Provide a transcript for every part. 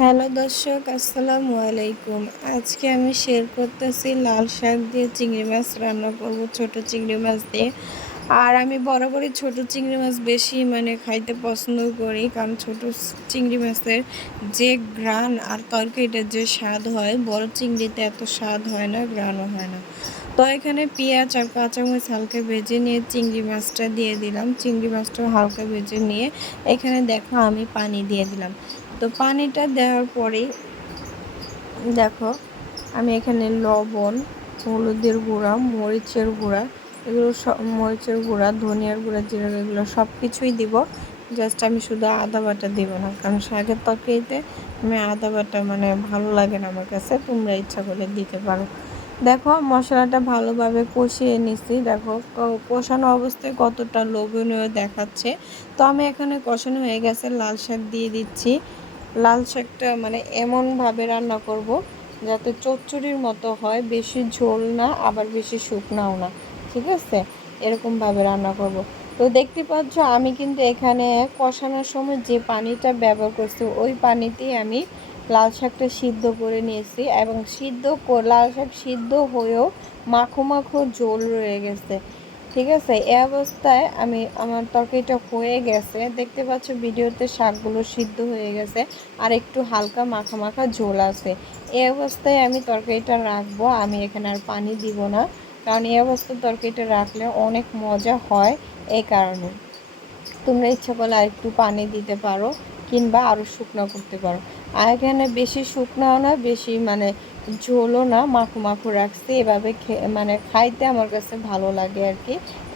Hello দর্শক, আসসালামু আলাইকুম। আজকে আমি শেয়ার করতেছি লাল শাক দিয়ে চিংড়ি মাছ, রান্না করব ছোট চিংড়ি মাছ দিয়ে। আর আমি বরাবরই ছোট চিংড়ি মাছ বেশি মানে খাইতে পছন্দ করি, কারণ ছোট চিংড়ি মাছের যে ঘ্রাণ আর তরকারিটার যে স্বাদ হয়, বড় চিংড়িতে এত স্বাদ হয় না, ঘ্রাণও হয় না। তো এখানে পেঁয়াজ আর কাঁচামরিচ হালকা ভেজে নিয়ে চিংড়ি মাছটা দিয়ে দিলাম। চিংড়ি মাছটা হালকা ভেজে নিয়ে এখানে দেখো আমি পানি দিয়ে দিলাম। তো পানিটা দেওয়ার পরে দেখো, আমি এখানে লবণ, হলুদের গুঁড়া, মরিচের গুঁড়া, এগুলো সব মরিচের গুঁড়া, ধনিয়ার গুঁড়া জিরা এগুলো সব কিছুই দিব। জাস্ট আমি শুধু আদা বাটা দিব না, কারণ শাকের তরকারিতে আমি আদা বাটা মানে ভালো লাগে না আমার কাছে, তোমরা ইচ্ছা করে দিতে পারো। দেখো, মশলাটা ভালোভাবে কষিয়ে নিছি দেখো কষানো অবস্থায় কতটা লোভনীয় দেখাচ্ছে। তো আমি এখানে কষানো হয়ে গেছে, লাল শাক দিয়ে দিচ্ছি। লাল শাকটা মানে এমনভাবে রান্না করব যাতে চচ্চড়ির মতো হয়, বেশি ঝোল না, আবার বেশি শুকনাও না। ঠিক আছে? এরকমভাবে রান্না করব। তো দেখতে পাচ্ছ, আমি কিন্তু এখানে কষানোর সময় যে পানিটা ব্যবহার করছি, ওই পানিতেই আমি লাল শাকটা সিদ্ধ করে নিয়েছি এবং সিদ্ধ লাল শাক সিদ্ধ হয়েও মাখো মাখো ঝোল রয়ে গেছে। ঠিক আছে? এই অবস্থায় আমি, আমার তরকারিটা হয়ে গেছে। দেখতে পাচ্ছ ভিডিওতে শাকগুলো সিদ্ধ হয়ে গেছে আর একটু হালকা মাখা মাখা ঝোল আছে। এই অবস্থায় আমি তরকারিটা রাখব, আমি এখানে আর পানি দিব না। কারণ এই অবস্থায় তরকারিটা রাখলে অনেক মজা হয় এই কারণে। তোমরা ইচ্ছা করলে আর একটু পানি দিতে পারো। কিংবা আরও শুকনো করতে পারো। আর এখানে বেশি শুকনাও না, বেশি মানে ঝোলও না, মাখো মাখো রাখছি। এভাবে মানে খাইতে আমার কাছে ভালো লাগে আর কি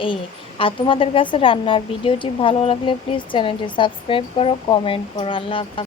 এই। আর তোমাদের কাছে রান্নার ভিডিওটি ভালো লাগলে প্লিজ চ্যানেলটি সাবস্ক্রাইব করো কমেন্ট করো। আল্লাহ